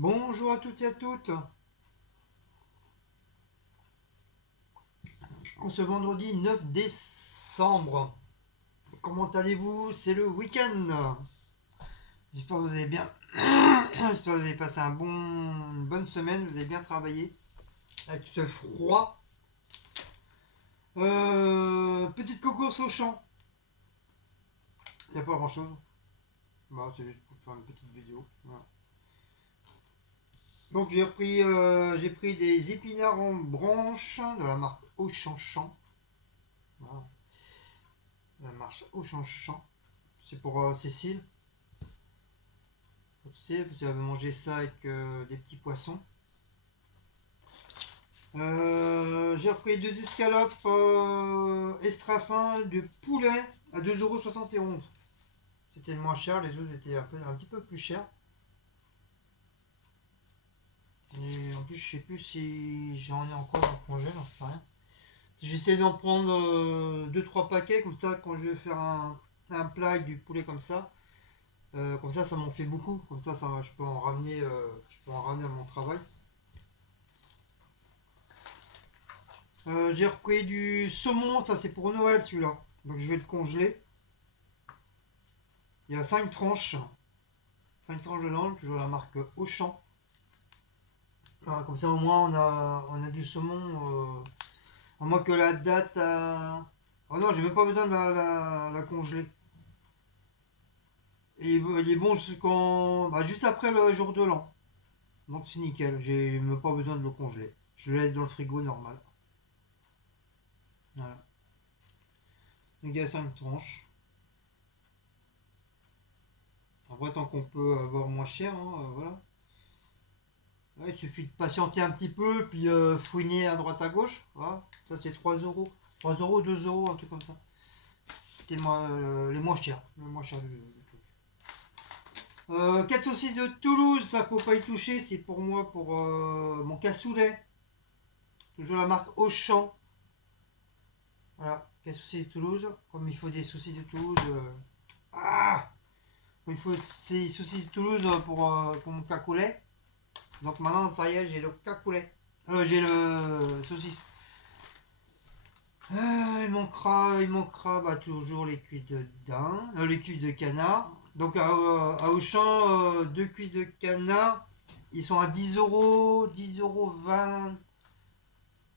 Bonjour à toutes et à toutes. En ce vendredi 9 décembre. Comment allez-vous? C'est le week-end. J'espère que vous allez bien. J'espère que vous avez passé une bonne semaine. Vous avez bien travaillé. Avec ce froid. Petite course au champ. Il n'y a pas grand-chose. Bah, c'est juste pour faire une petite vidéo. Voilà. Donc j'ai pris des épinards en branche de la marque Auchan Champ. Voilà. La marque Auchan Champ. C'est pour Cécile. Tu sais, vous avez mangé ça avec des petits poissons. J'ai repris deux escalopes estrafin de poulet à 2,71 €. C'était le moins cher, les autres étaient un petit peu plus chers. Et en plus, je sais plus si j'en ai encore en congé, j'en sais rien. J'essaie d'en prendre 2-3 paquets, comme ça, quand je vais faire un plat avec du poulet comme ça m'en fait beaucoup. Comme ça je peux en ramener à mon travail. J'ai repris du saumon, ça c'est pour Noël celui-là. Donc je vais le congeler. Il y a 5 tranches. 5 tranches dedans, toujours la marque Auchan. Voilà, comme ça au moins on a du saumon. À moins que la date. Oh non, j'ai même pas besoin de la congeler. Et il est bon juste après le jour de l'an. Donc c'est nickel, j'ai même pas besoin de le congeler. Je le laisse dans le frigo normal. Voilà. Donc il y a 5 tranches. En vrai, tant qu'on peut avoir moins cher, hein, voilà. Ouais, il suffit de patienter un petit peu, puis fouiner à droite à gauche. Voilà. Ça c'est 3 €. 3 €, 2 €, un truc comme ça. C'était les moins chers. Les moins chers du truc. 4 saucisses de Toulouse, ça faut pas y toucher, c'est pour moi, pour mon cassoulet. Toujours la marque Auchan. Voilà, 4 saucisses de Toulouse. Comme il faut des saucisses de Toulouse. Comme il faut des saucisses de Toulouse pour mon cassoulet. Donc maintenant, ça y est, j'ai le cassoulet. J'ai le saucisse. Il manquera toujours les cuisses de daim, les cuisses de canard. Donc à Auchan, deux cuisses de canard, ils sont à 10 €, 10,20 €,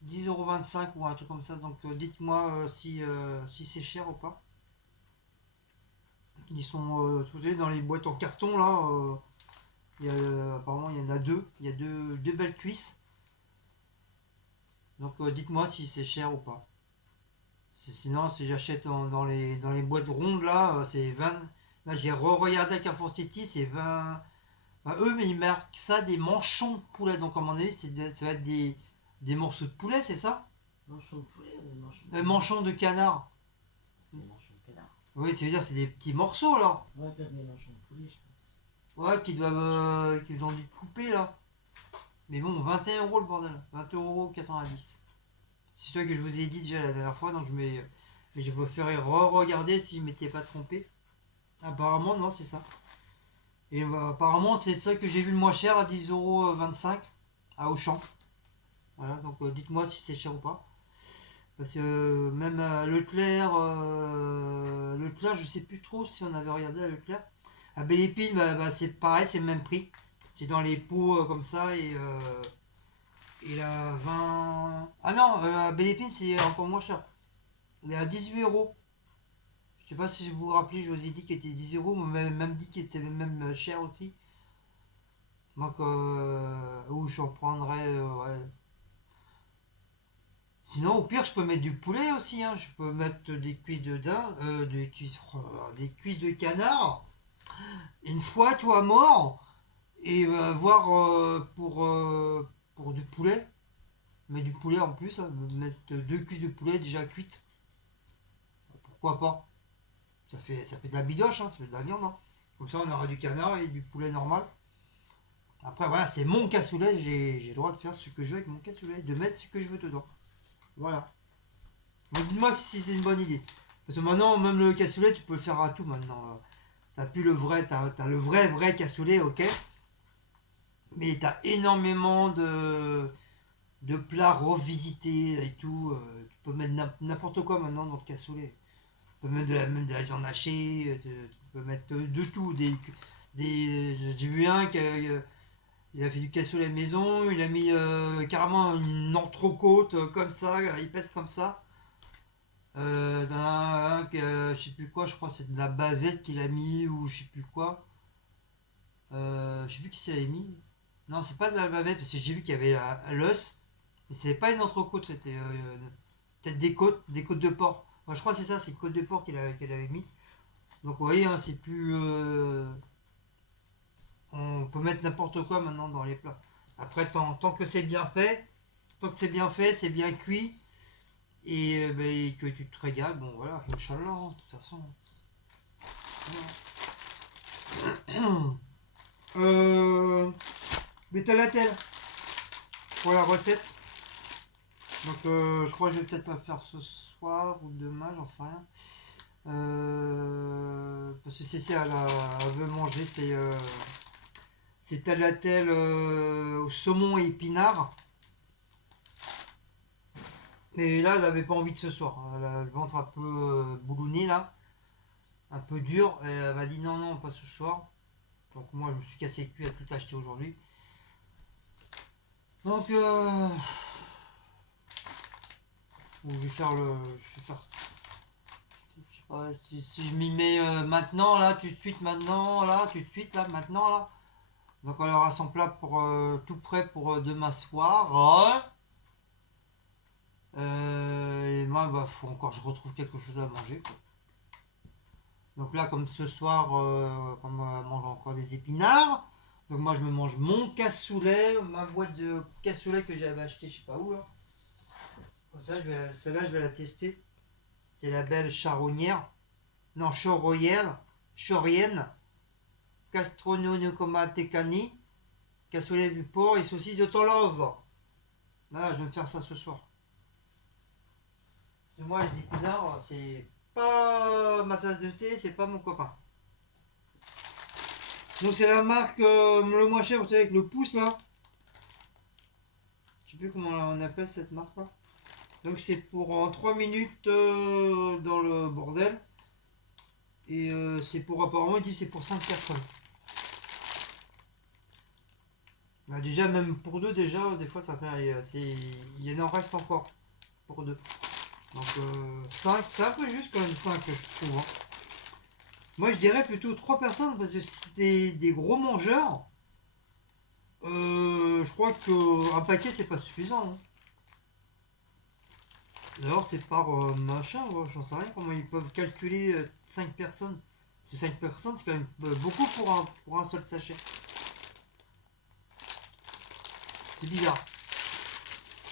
10,25 € ou un truc comme ça. Donc dites-moi si c'est cher ou pas. Ils sont dans les boîtes en carton là. Apparemment il y en a deux. Il y a deux belles cuisses. Donc dites-moi si c'est cher ou pas. Sinon, si j'achète dans les boîtes rondes là, c'est 20. Là, j'ai re-regardé avec un City, c'est 20. Eux, mais ils marquent ça des manchons de poulet. Donc, à mon avis, ça va être des morceaux de poulet, c'est ça? Manchon de poulet ou manchon de Manchons de canard. C'est des manchons de canard. Oui, ça veut dire c'est des petits morceaux là. Ouais, comme les manchons de poulet, je pense. Ouais, qu'ils ont dû couper là. Mais bon, 21 € le bordel. 20,90 €. C'est ça que je vous ai dit déjà la dernière fois, donc mais je préférais re-regarder si je m'étais pas trompé. Apparemment, non, c'est ça. Et apparemment, c'est ça que j'ai vu le moins cher à 10,25 € à Auchan. Voilà, donc dites-moi si c'est cher ou pas. Parce que même à Leclerc, je sais plus trop si on avait regardé à Leclerc. À Belle Épine, c'est pareil, c'est le même prix. C'est dans les pots comme ça et il a 20. Ah non, à Belle Épine, c'est encore moins cher. Il est à 18 €. Je sais pas si vous vous rappelez, je vous ai dit qu'il était 10 €, mais même dit qu'il était même cher aussi. Donc, où je reprendrai. Ouais. Sinon, au pire, je peux mettre du poulet aussi. Hein. Je peux mettre des cuisses de daim, des cuisses de canard. Une fois, tu vois, mort. Et voir pour du poulet. Mais du poulet en plus. Hein, mettre deux cuisses de poulet déjà cuites. Pourquoi pas? Ça fait de la bidoche, hein, ça fait de la viande. Hein. Comme ça, on aura du canard et du poulet normal. Après, voilà, c'est mon cassoulet. J'ai le droit de faire ce que je veux avec mon cassoulet. De mettre ce que je veux dedans. Voilà. Donc dites-moi si c'est une bonne idée. Parce que maintenant, même le cassoulet, tu peux le faire à tout maintenant. T'as plus le vrai, t'as le vrai cassoulet, ok. Mais t'as énormément de plats revisités et tout. Tu peux mettre n'importe quoi maintenant dans le cassoulet. Tu peux mettre même de la viande hachée, tu peux mettre de tout. J'ai vu un qui il a fait du cassoulet maison, il a mis carrément une entrecôte comme ça, il pèse comme ça. T'en as un qui, je sais plus quoi, je crois que c'est de la bavette qu'il a mis ou je sais plus quoi. Je sais plus qui c'est mis. Non, c'est pas de la bavette parce que j'ai vu qu'il y avait l'os. Et c'était pas une entrecôte, c'était peut-être des côtes de porc. Moi, je crois que c'est ça, c'est une côte de porc qu'elle avait mis. Donc vous voyez, hein, c'est plus. On peut mettre n'importe quoi maintenant dans les plats. Après, tant que c'est bien fait, c'est bien cuit et, et que tu te régales, bon voilà, Inch'Allah, hein, de toute façon. Voilà. Mais t'as la telle pour la recette. Donc je crois que je vais peut-être pas faire ce soir ou demain, j'en sais rien. Parce que c'est ça, elle veut manger, c'est tagliatelle au saumon et épinards. Et là, elle avait pas envie de ce soir. Elle a le ventre un peu boulonné là, un peu dur. Et elle m'a dit non, non, pas ce soir. Donc moi, je me suis cassé le cul à tout acheter aujourd'hui. Donc, je vais faire le. Je vais faire. Je sais pas, si je m'y mets maintenant, là, tout de suite, maintenant, là, tout de suite, là, maintenant, là. Donc elle aura son plat pour tout prêt pour demain soir. Ouais. Et moi, bah, faut encore que je retrouve quelque chose à manger, quoi. Donc là, comme ce soir, comme on mange encore des épinards, donc moi je me mange mon cassoulet, ma boîte de cassoulet que j'avais acheté je sais pas où là. Comme ça, celle-là je vais la tester. C'est la belle charognère, non chorienne, Castrononocoma-tecani, cassoulet du porc et saucisse de Tolosa. Voilà, je vais me faire ça ce soir. Et moi les épinards, c'est pas ma tasse de thé, c'est pas mon copain. Donc c'est la marque le moins cher, vous savez, avec le pouce là. Je sais plus comment on appelle cette marque là. Donc c'est pour en 3 minutes dans le bordel. Et c'est pour apparemment il dit c'est pour 5 personnes. Bah, déjà même pour deux déjà des fois ça fait il y en reste encore pour deux. Donc 5 c'est un peu juste quand même 5 je trouve, hein. Moi je dirais plutôt 3 personnes parce que si t'es des gros mangeurs, je crois qu'un paquet c'est pas suffisant, hein. D'ailleurs, c'est par machin, ouais, j'en sais rien comment ils peuvent calculer 5 personnes. 5 personnes, c'est quand même beaucoup pour un seul sachet. C'est bizarre.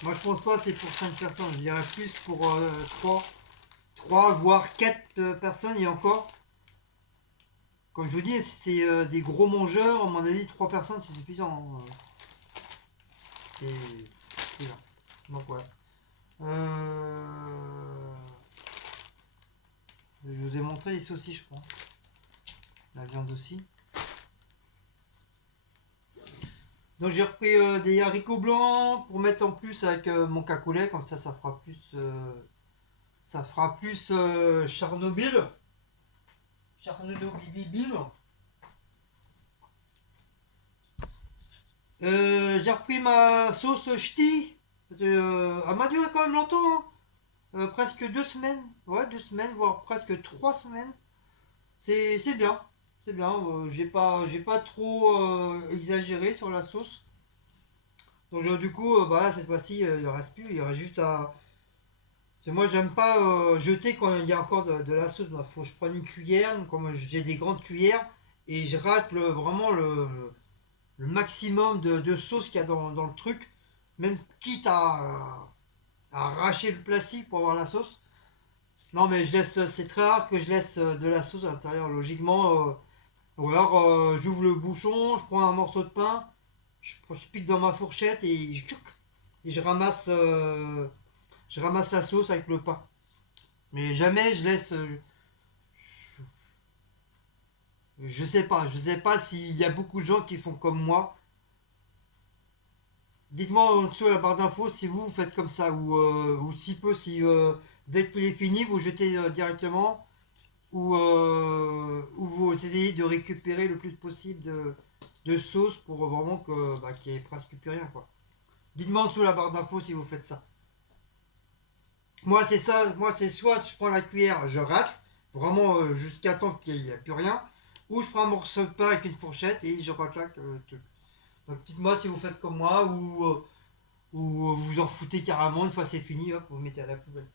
Moi, je pense pas que c'est pour 5 personnes. Je dirais plus pour 3 voire 4 personnes. Et encore, comme je vous dis, si c'est des gros mangeurs, à mon avis, 3 personnes, c'est suffisant, hein. C'est là. Donc, ouais. Je vous ai montré les saucisses, je crois. La viande aussi. Donc j'ai repris des haricots blancs pour mettre en plus avec mon cacolet, comme ça fera plus Charnobyl. Charnobyl. J'ai repris ma sauce ch'ti. Elle m'a duré quand même longtemps, hein. Presque 2 semaines. Ouais, 2 semaines, voire presque 3 semaines. C'est bien. C'est bien. J'ai pas trop exagéré sur la sauce. Donc du coup, bah là, cette fois-ci, il en reste plus. Il y aura juste à. Parce que moi, j'aime pas jeter quand il y a encore de la sauce. Il faut que je prenne une cuillère. Comme j'ai des grandes cuillères. Et je rate vraiment le maximum de sauce qu'il y a dans le truc. Même quitte à arracher le plastique pour avoir la sauce. Non, mais je laisse. C'est très rare que je laisse de la sauce à l'intérieur, logiquement. Ou alors, j'ouvre le bouchon, je prends un morceau de pain, je pique dans ma fourchette et je ramasse la sauce avec le pain. Mais jamais je laisse. Je sais pas s'il y a beaucoup de gens qui font comme moi. Dites-moi en dessous à la barre d'infos si vous faites comme ça ou si peu, si dès qu'il est fini, vous jetez directement ou vous essayez de récupérer le plus possible de sauce pour vraiment qu'il n'y ait presque plus rien, quoi. Dites-moi en dessous à la barre d'infos si vous faites ça. Moi, c'est ça. Moi, c'est soit je prends la cuillère, je rate, vraiment jusqu'à temps qu'il n'y a plus rien, ou je prends un morceau de pain avec une fourchette et je reclaque le truc. Donc, dites-moi si vous faites comme moi ou vous en foutez carrément, une fois c'est fini, hop, vous mettez à la poubelle.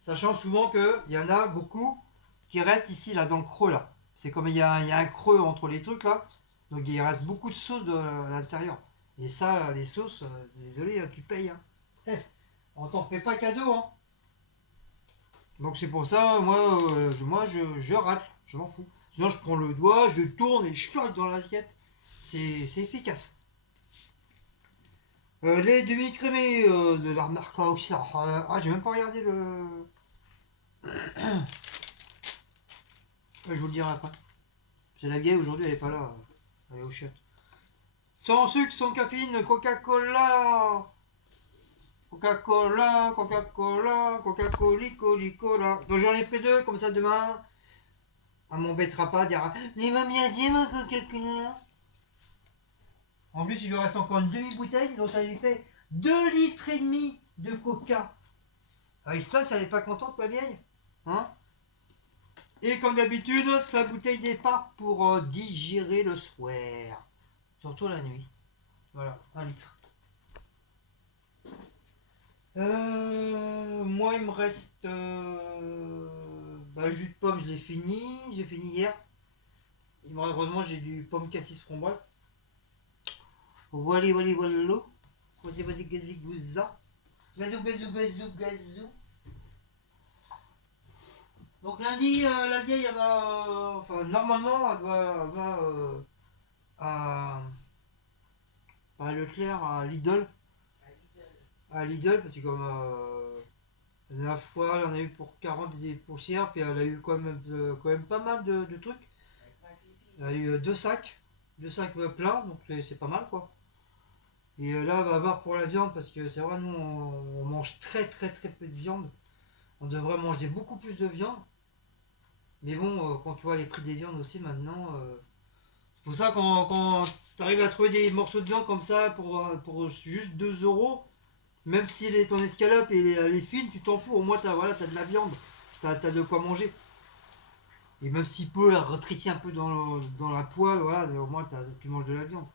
Sachant souvent qu'il y en a beaucoup qui restent ici, là, dans le creux, là. C'est comme il y a un creux entre les trucs, là. Donc il reste beaucoup de sauce à l'intérieur. Et ça, les sauces, désolé, tu payes. Hein. On t'en fait pas cadeau, hein. Donc c'est pour ça, je rate, je m'en fous. Sinon je prends le doigt, je tourne et je claque dans l'assiette. C'est efficace. Les demi-crémés de la marque Auxerre. J'ai même pas regardé le. Je vous le dirai après. C'est la vieille aujourd'hui, elle est pas là. Elle est au chiottes. Sans sucre, sans caféine, Coca-Cola. Coca-Cola, Coca-Cola, Coca-Cola, Cola. Donc j'en ai pris deux, comme ça demain, elle m'embêtera pas, elle dira il m'a bien dit ma Coca-Cola. En plus, il lui reste encore une demi-bouteille, donc ça lui fait 2 litres et demi de coca. Avec ça, ça n'est pas contente, ma vieille, hein. Et comme d'habitude, sa bouteille départ pour digérer le soir. Surtout la nuit. Voilà, 1 litre. Moi, il me reste jus de pomme, je l'ai fini. J'ai fini hier. Heureusement, j'ai du pomme cassis framboise. Voilà. Vas-y, gazi, gouza. Gazou, gazou, gazou, gazou. Donc lundi, la vieille, elle va. Enfin, normalement, elle va à. Pas à Leclerc, à Lidl. À Lidl, parce que comme. La dernière fois, elle en a eu pour 40 des poussières, puis elle a eu quand même pas mal de trucs. Elle a eu 2 sacs pleins, donc c'est pas mal, quoi. Et là, on va voir pour la viande, parce que c'est vrai, nous, on mange très très très peu de viande. On devrait manger beaucoup plus de viande. Mais bon, quand tu vois les prix des viandes aussi maintenant, c'est pour ça quand tu arrives à trouver des morceaux de viande comme ça pour juste 2 euros, même si ton escalope elle est fine, tu t'en fous, au moins t'as de la viande, t'as de quoi manger. Et même si peu, elle rétrécit un peu dans la poêle, voilà, au moins tu manges de la viande.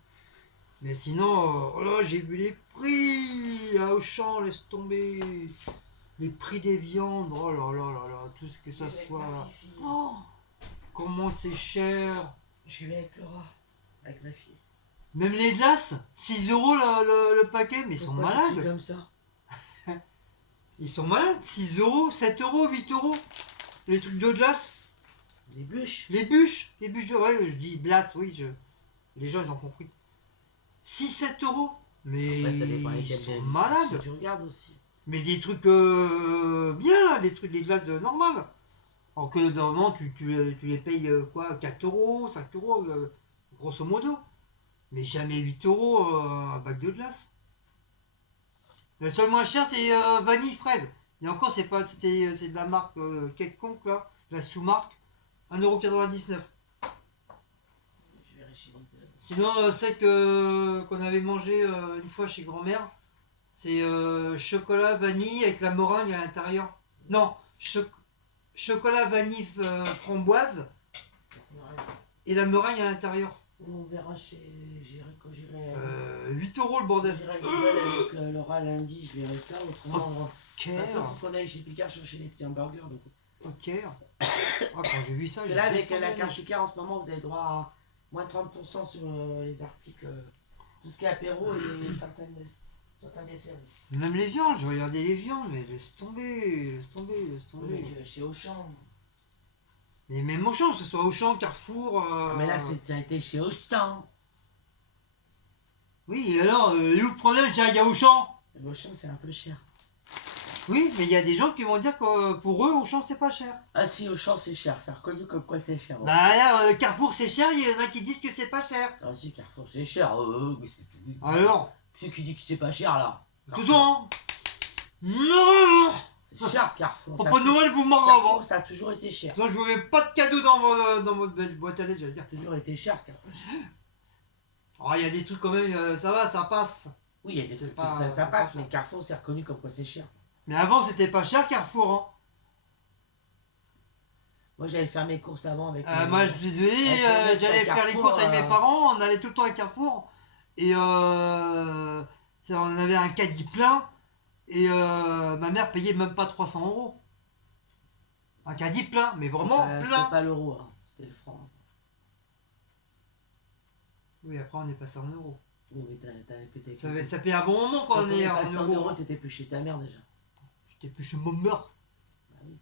Mais sinon, oh là, j'ai vu les prix à Auchan, laisse tomber. Les prix des viandes, oh là là là là, tout ce que ça soit. Oh, comment c'est cher. Je vais avec Laura, avec ma fille. Même les glaces, 6 euros le paquet, mais ils sont malades. Comme ça. Ils sont malades, 6 euros, 7 euros, 8 euros. Les trucs de glace. Les bûches. Les bûches de. Ouais, je dis glace, oui, les gens ils ont compris. 6-7 euros. Mais Après, ça dépend ils sont malades. Tu regardes aussi. Mais des trucs bien, les glaces normales. Alors que normalement, tu les payes quoi, 4 euros, 5 euros, grosso modo. Mais jamais 8 euros un bac de glace. Le seul moins cher, c'est Vanille Fred. Et encore, c'est de la marque quelconque, là, la sous-marque, 1,99 €. Je verrai chez Lidl. Sinon, celle qu'on avait mangé une fois chez grand-mère, c'est chocolat vanille avec la meringue à l'intérieur. Non, chocolat vanille framboise et la meringue à l'intérieur. On verra quand j'irai. 8 euros le bordel. J'irai avec Laura lundi, je verrai ça. Autrement, Ok. faut qu'on aille chez Picard chercher les petits hamburgers. Donc. Ok. Ah, quand j'ai vu ça, Là, avec la carte Picard en ce moment, vous avez droit à moins 30% sur les articles, tout ce qui est apéro et certains desserts aussi. Même les viandes, je regardais les viandes, mais laisse tomber. Chez Auchan. Mais même Auchan, que ce soit Auchan, Carrefour. Mais là, c'était chez Auchan. Oui, et alors, où le problème, il y a Auchan. Auchan, c'est un peu cher. Oui, mais il y a des gens qui vont dire que pour eux, Auchan, c'est pas cher. Ah si, Auchan, c'est cher. C'est reconnu comme quoi c'est cher. Bah là, Carrefour, c'est cher, il y en a qui disent que c'est pas cher. Ah si, Carrefour, c'est cher. Alors, C'est qui dit que c'est pas cher là? Tout ça, hein. Non, C'est cher Carrefour. Papa Noël, vous m'en avant. Carrefour, ça a toujours été cher. Non, je vous mets pas de cadeaux dans votre belle boîte à lettres, j'allais dire. Ça a toujours été cher Carrefour. Oh, il y a des trucs quand même, ça va, ça passe. Oui, il y a des C'est trucs pas- ça c'est pas passe, cher. mais Carrefour c'est reconnu comme quoi c'est cher. Mais avant, c'était pas cher Carrefour, hein. Moi j'avais fait mes courses avant avec. Moi, je suis désolé, avec le mec, j'allais c'est faire les Carrefour, courses avec mes parents, on allait tout le temps à Carrefour. Et on avait un caddie plein. Et ma mère payait même pas 300 euros. Un caddie plein, mais vraiment C'était plein. pas l'euro, hein, c'était le franc. Oui, après on est passé en euros. Oui, mais Ça fait un bon moment quand on est en passé en euros. euros, t'étais plus chez ta mère déjà. J'étais plus chez mon meurtre. Bah oui.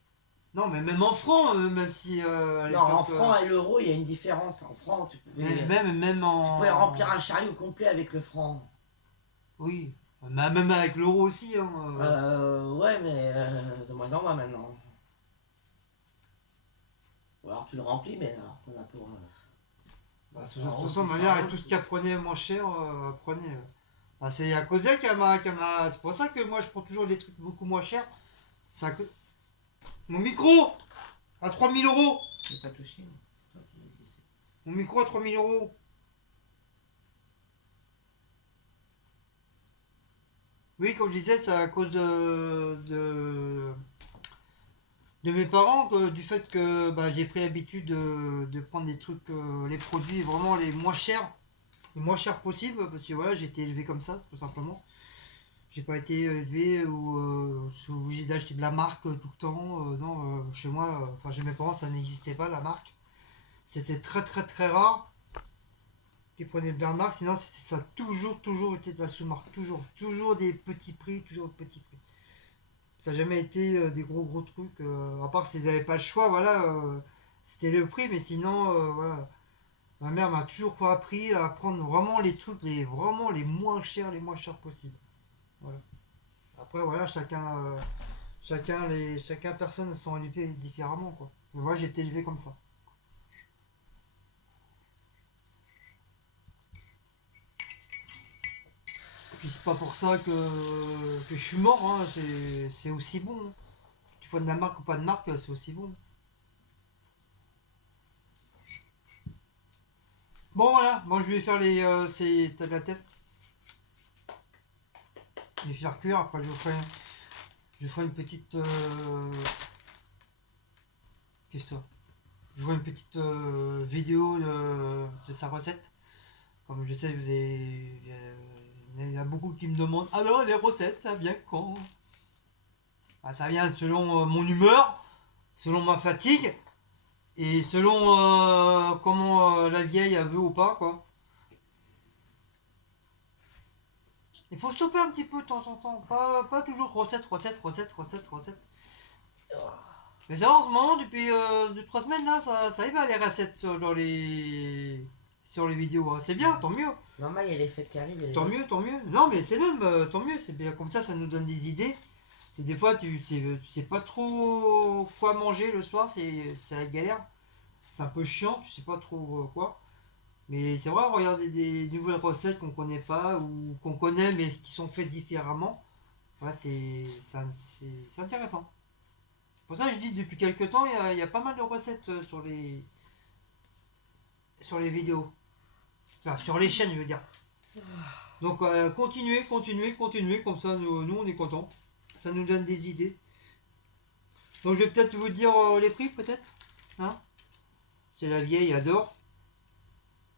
Non, mais même en francs, même si. À Non, l'époque, en franc et l'euro, il y a une différence. En franc, tu pouvais, même en. tu pouvais remplir un chariot complet avec le franc. Oui. Même avec l'euro aussi. Hein. Ouais, mais de moins en moins maintenant. Ou alors tu le remplis, mais alors t'en as pour. Bah, de toute façon, ma mère, tout ce qu'elle prenait moins cher, elle prenait. Bah, c'est à cause d'elle qu'elle m'a. C'est pour ça que moi je prends toujours des trucs beaucoup moins chers. C'est à cause- Mon micro à 3000 euros. J'ai pas touché, c'est toi qui l'as glissé. Mon micro à 3000 euros. Oui, comme je disais, c'est à cause de mes parents, du fait que bah, j'ai pris l'habitude de prendre des trucs, les produits vraiment les moins chers possibles, parce que voilà, j'ai été élevé comme ça, tout simplement. J'ai pas été élevé ou sous obligé d'acheter de la marque tout le temps. Non, chez moi, enfin chez mes parents, ça n'existait pas la marque. C'était très très très rare qu'ils prenaient de la marque, sinon ça a toujours été de la sous-marque, toujours des petits prix, toujours des petits prix. Ça n'a jamais été des gros trucs, à part s'ils n'avaient pas le choix, voilà, c'était le prix, mais sinon, voilà. Ma mère m'a toujours pas appris à prendre vraiment les trucs, vraiment les moins chers possibles. Voilà. Après, voilà, chacun personne sont élevés différemment, quoi. Mais moi, j'ai été élevé comme ça. Puis c'est pas pour ça que je suis mort, hein, c'est aussi bon. Hein. Tu vois de la marque ou pas de marque, c'est aussi bon. Bon voilà, moi je vais faire ces tagliatelles. Je vais faire cuire, après je ferai une petite... qu'est-ce que c'est ça? Je ferai une petite vidéo de sa recette. Comme je sais, il y a beaucoup qui me demandent alors les recettes, ça vient quand? Ah, ça vient selon mon humeur, selon ma fatigue et selon comment la vieille elle veut ou pas quoi. Il faut stopper un petit peu de temps en temps, pas toujours recette. Mais c'est vrai, en ce moment, depuis 2-3 semaines là, ça y va les recettes sur les vidéos. Hein. C'est bien, tant mieux. Maman, il y a les fêtes qui arrivent. Tant mieux. Non, mais c'est même, tant mieux, c'est bien. Comme ça nous donne des idées. Et des fois, tu sais pas trop quoi manger le soir, c'est la galère. C'est un peu chiant, tu sais pas trop quoi. Mais c'est vrai, regarder des nouvelles recettes qu'on connaît pas ou qu'on connaît mais qui sont faites différemment, ouais, c'est intéressant. Pour ça, je dis depuis quelques temps, il y a pas mal de recettes sur les vidéos. Enfin, sur les chaînes, je veux dire. Donc, continuez, comme ça, nous on est contents. Ça nous donne des idées. Donc, je vais peut-être vous dire les prix, peut-être. Hein, c'est la vieille, adore.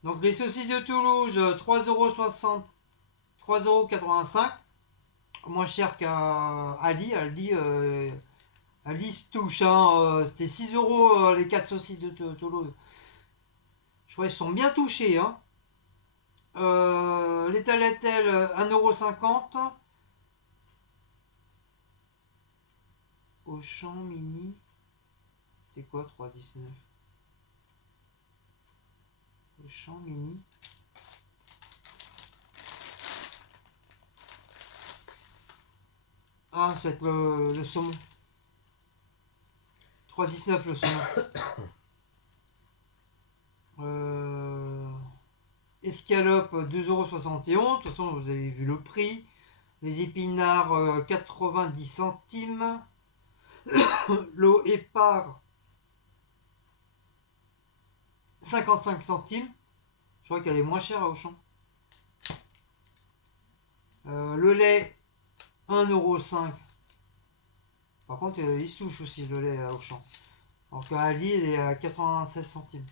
Donc, les saucisses de Toulouse, 3,60 3,85 €. Moins cher qu'à Ali. Ali se touche. Hein, c'était 6 € les 4 saucisses de Toulouse. Je crois qu'ils sont bien touchés. Hein. Les tagliatelles, 1,50 €. Auchan mini. C'est quoi 3,19 €? Auchan mini. Ah, ça va être le saumon. 3,19 € le saumon. escalope 2,71 €. De toute façon, vous avez vu le prix. Les épinards 90 centimes. L'eau épar 55 centimes. Je crois qu'elle est moins chère à Auchan. Le lait 1,05 €. Par contre, il se touche aussi le lait à Auchan. Alors qu'à Aldi, il est à 96 centimes.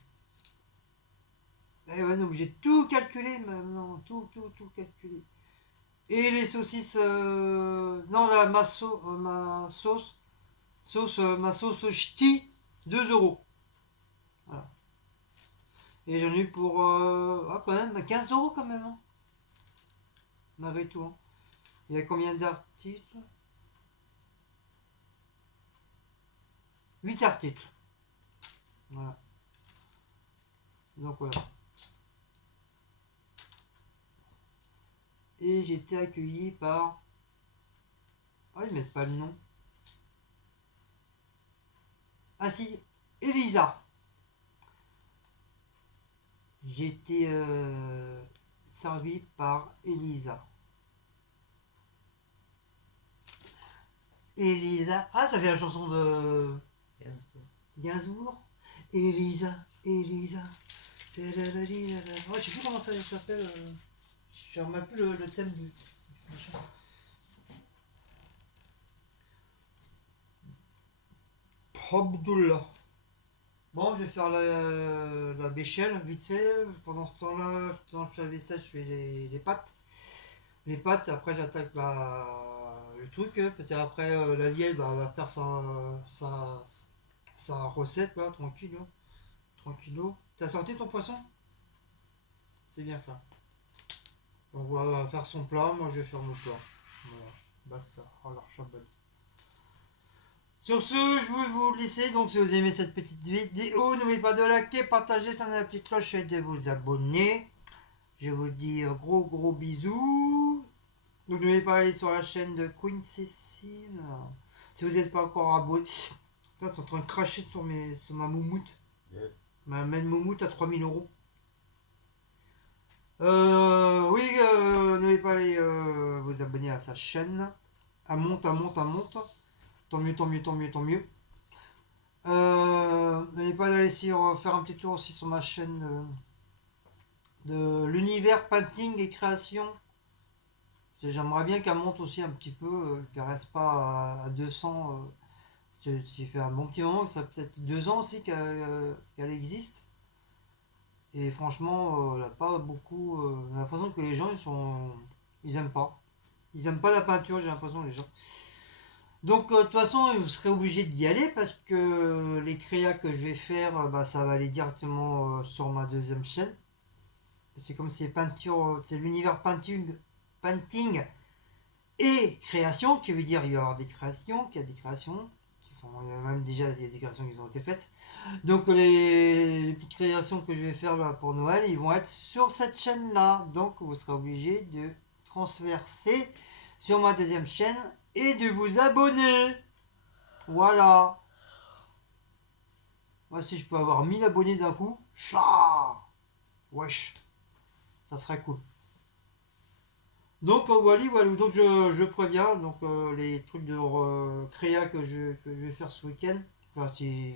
Et ouais, on est obligé de tout calculer maintenant. Tout calculer. Et les saucisses. Non, ma sauce. Ma sauce ch'ti, 2 €. Voilà. Et j'en ai eu pour. Quand même, 15 € quand même. Hein. Malgré tout. Hein. Il y a combien d'articles? 8 articles. Voilà. Donc voilà. Et j'ai été accueilli par. Ah, ils mettent pas le nom. Ah si, Elisa. J'ai été servi par Elisa. Elisa. Ah, ça fait la chanson de Gainsbourg. Elisa, Elisa. Oh, je sais plus comment ça s'appelle. Je ne remets plus le thème du machin. Abdullah. Bon, je vais faire la béchelle vite fait. Pendant ce temps-là, je fais la vaisselle, je fais les pâtes. Les pâtes, après j'attaque le truc. Peut-être après la lielle va faire sa recette là, tranquille. Tranquillo. T'as sorti ton poisson? C'est bien fait. On va faire son plat, moi je vais faire mon plat. Voilà. Basta. Oh la chabelle. Sur ce, je vais vous laisser. Donc, si vous aimez cette petite vidéo, n'oubliez pas de liker, partager, sonner la petite cloche et de vous abonner. Je vous dis gros bisous. Donc, n'oubliez pas d'aller sur la chaîne de Queen Cécile. Si vous n'êtes pas encore abonné. Putain, t'es en train de cracher sur ma moumoute. Ma main moumoute à 3000 €. Oui, n'oubliez pas d'aller vous abonner à sa chaîne. Elle monte. Tant mieux. N'oubliez pas d'aller faire un petit tour aussi sur ma chaîne de l'univers painting et création. J'aimerais bien qu'elle monte aussi un petit peu, qu'elle reste pas à 200. J'ai fait un bon petit moment, ça fait peut-être 2 ans aussi qu'elle existe. Et franchement, elle a pas beaucoup. J'ai l'impression que les gens ils aiment pas. Ils aiment pas la peinture, j'ai l'impression les gens. Donc de toute façon, vous serez obligé d'y aller parce que les créas que je vais faire, ça va aller directement sur ma deuxième chaîne. C'est comme c'est peinture, c'est l'univers painting et création, qui veut dire il va y avoir des créations, qu'il y a des créations, il y a même déjà des créations qui ont été faites. Donc les petites créations que je vais faire là pour Noël, ils vont être sur cette chaîne-là. Donc vous serez obligé de transverser sur ma deuxième chaîne et de vous abonner. Voilà. Moi, si je peux avoir 1000 abonnés d'un coup, chat, wesh, ça serait cool. Donc voilà. Donc je préviens donc les trucs de créa que je vais faire ce week-end. Enfin, si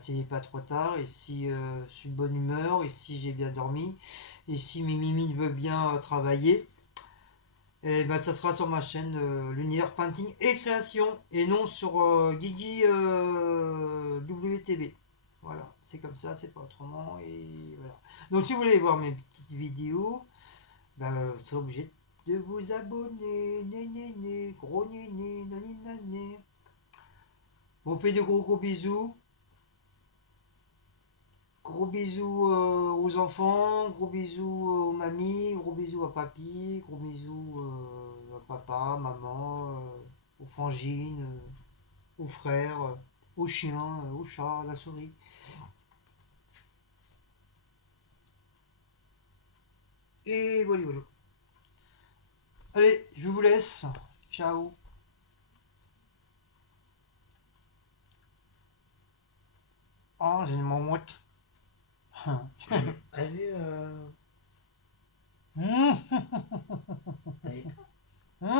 s'il n'est pas trop tard, et si je suis de bonne humeur, et si j'ai bien dormi, et si mes mimides veulent bien travailler, et ça sera sur ma chaîne l'univers painting et création, et non sur Guigui WTB. Voilà, c'est comme ça, c'est pas autrement, et voilà. Donc si vous voulez voir mes petites vidéos, vous serez obligé de vous abonner, gros néné, nani. Bon, fait de gros bisous. Gros bisous aux enfants, gros bisous aux mamies, gros bisous à papy, gros bisous à papa, maman, aux frangines, aux frères, aux chiens, aux chats, à la souris. Et voilà. Allez, je vous laisse. Ciao. Oh, j'ai une mammouth. A vu